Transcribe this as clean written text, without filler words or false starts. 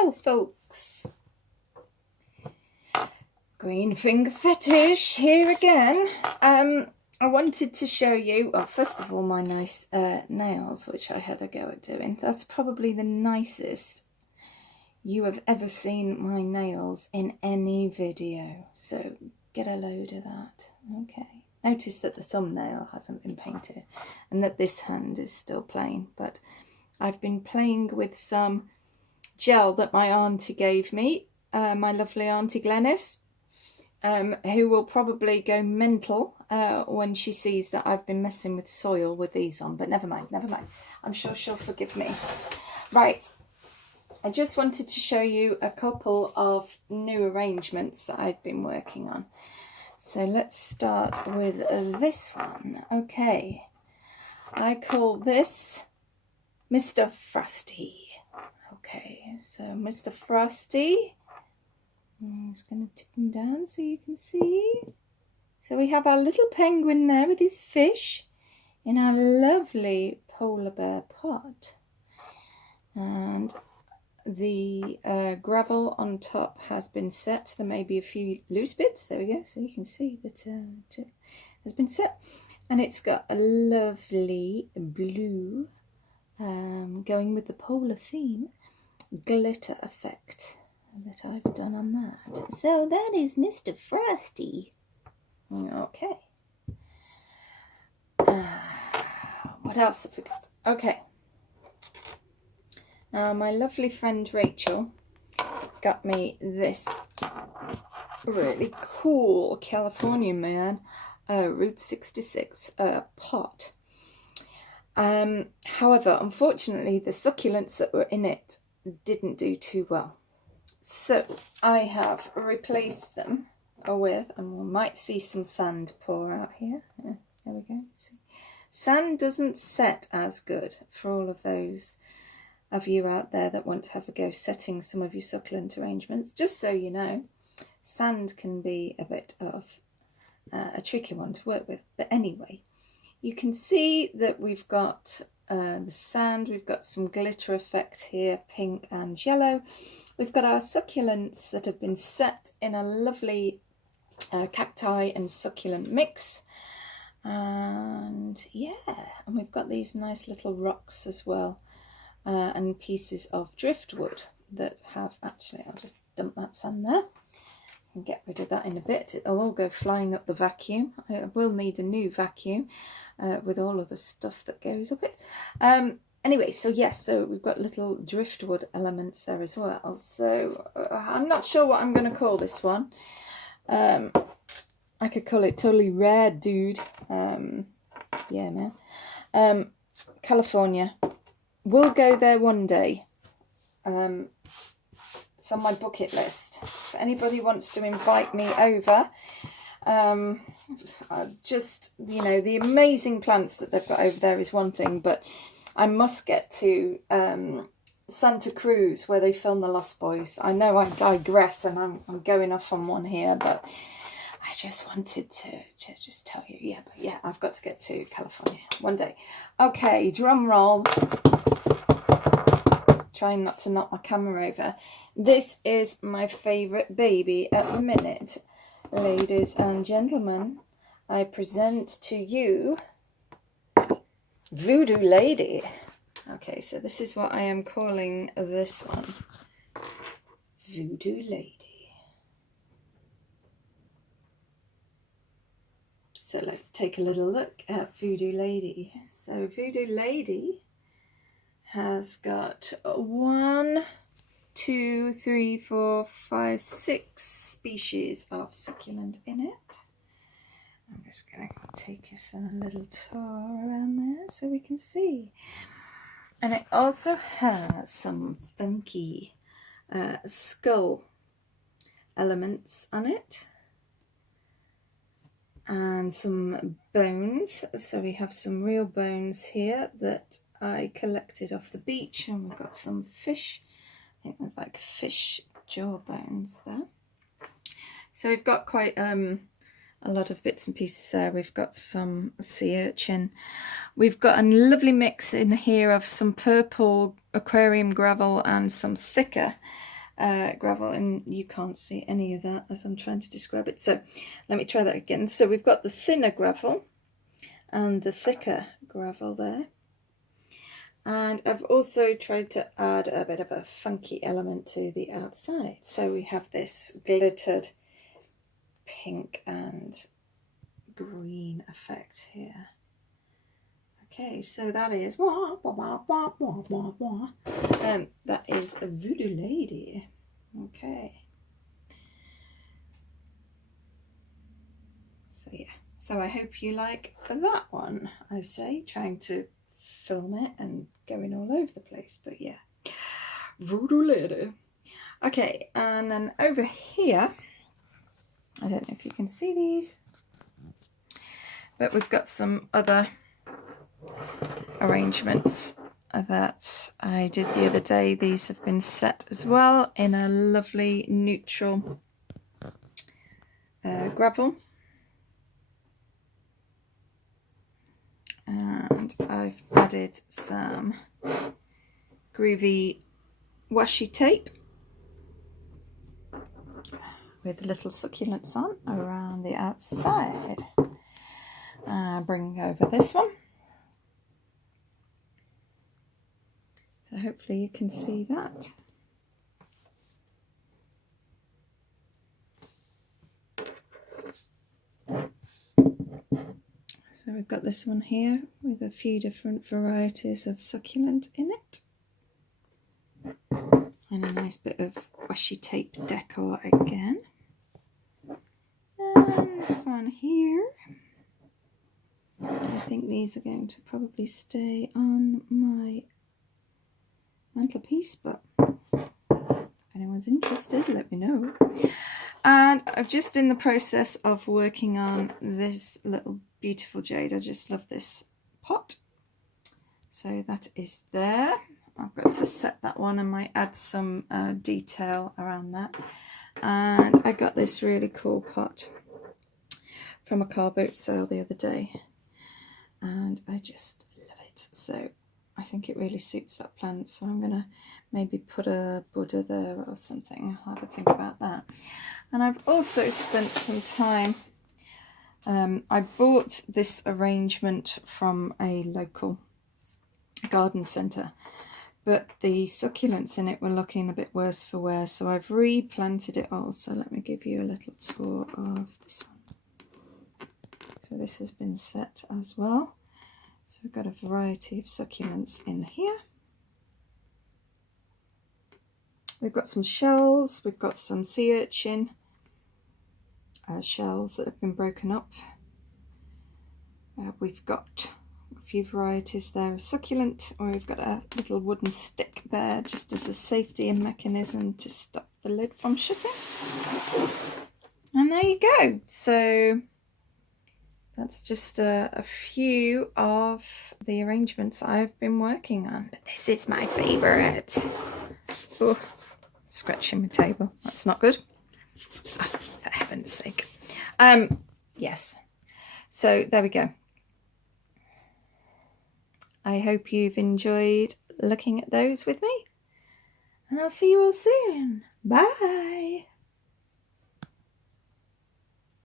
Hello folks, Green Finger Fetish here again. I wanted to show you, well, first of all, my nice nails, which I had a go at doing. That's probably the nicest you have ever seen my nails in any video, so get a load of that. Okay, notice that the thumbnail hasn't been painted and that this hand is still plain, but I've been playing with some gel that my auntie gave me, my lovely Auntie Glenys, who will probably go mental when she sees that I've been messing with soil with these on, but never mind. I'm sure she'll forgive me. Right, I just wanted to show you a couple of new arrangements that I've been working on. So let's start with this one. Okay, I call this Mr. Frosty. Okay, so Mr. Frosty, I'm just going to tip him down so you can see. So we have our little penguin there with his fish in our lovely polar bear pot. And the gravel on top has been set. There may be a few loose bits. There we go. So you can see that it has been set. And it's got a lovely blue, going with the polar theme, glitter effect that I've done on that. So that is Mr. Frosty. Okay. What else have we got? Okay. Now my lovely friend Rachel got me this really cool California man Route 66 pot. However, unfortunately, the succulents that were in it didn't do too well. So I have replaced them with, and we might see some sand pour out here. Yeah, there we go. See, sand doesn't set as good for all of those of you out there that want to have a go setting some of your succulent arrangements. Just so you know, sand can be a bit of a tricky one to work with. But anyway, you can see that we've got the sand, we've got some glitter effect here, pink and yellow. We've got our succulents that have been set in a lovely cacti and succulent mix. And yeah, and we've got these nice little rocks as well, and pieces of driftwood that have actually, I'll just dump that sand there and get rid of that in a bit. It'll all go flying up the vacuum. I will need a new vacuum with all of the stuff that goes up it. Anyway, so yes, so we've got little driftwood elements there as well. So I'm not sure what I'm going to call this one. I could call it Totally Rare Dude. Yeah, man. California. We'll go there one day. It's on my bucket list. If anybody wants to invite me over, just, you know, the amazing plants that they've got over there is one thing, but I must get to Santa Cruz where they film The Lost Boys. I know I digress and I'm going off on one here, but I just wanted to just tell you, yeah, I've got to get to California one day. Okay, drum roll. Trying not to knock my camera over. This is my favourite baby at the minute. Ladies and gentlemen, I present to you Voodoo Lady. Okay, so this is what I am calling this one. Voodoo Lady. So let's take a little look at Voodoo Lady. So Voodoo Lady has got 1, 2, 3, 4, 5, 6 species of succulent in it. I'm just going to take us a little tour around there so we can see. And it also has some funky skull elements on it. And some bones. So we have some real bones here that I collected off the beach. And we've got some fish. I think there's like fish jaw bones there. So we've got quite a lot of bits and pieces there. We've got some sea urchin. We've got a lovely mix in here of some purple aquarium gravel and some thicker gravel, and you can't see any of that as I'm trying to describe it. So let me try that again. So we've got the thinner gravel and the thicker gravel there. And I've also tried to add a bit of a funky element to the outside. So we have this glittered pink and green effect here. Okay, so that is that is a voodoo lady. Okay. So yeah, so I hope you like that one. I say, trying to film it and going all over the place, but yeah, voodoo lady. Okay, and then over here, I don't know if you can see these, but we've got some other arrangements that I did the other day. These have been set as well in a lovely neutral gravel, and I've added some groovy washi tape with little succulents on around the outside. Bring over this one. So hopefully you can see that. So we've got this one here with a few different varieties of succulent in it. And a nice bit of washi tape decor again. And this one here. I think these are going to probably stay on my mantelpiece, but if anyone's interested, let me know. And I'm just in the process of working on this little beautiful jade. I just love this pot. So that is there. I've got to set that one. I might add some detail around that. And I got this really cool pot from a car boat sale the other day, and I just love it. So I think it really suits that plant, so I'm going to maybe put a Buddha there or something. I'll have a think about that. And I've also spent some time, I bought this arrangement from a local garden centre, but the succulents in it were looking a bit worse for wear, so I've replanted it all. So let me give you a little tour of this one. So this has been set as well. So we've got a variety of succulents in here. We've got some shells, we've got some sea urchin shells that have been broken up. We've got a few varieties there of succulent, or we've got a little wooden stick there just as a safety mechanism to stop the lid from shutting. And there you go. So that's just a few of the arrangements I've been working on. But this is my favourite. Oh, scratching my table. That's not good. Oh, for heaven's sake. Yes. So there we go. I hope you've enjoyed looking at those with me. And I'll see you all soon. Bye.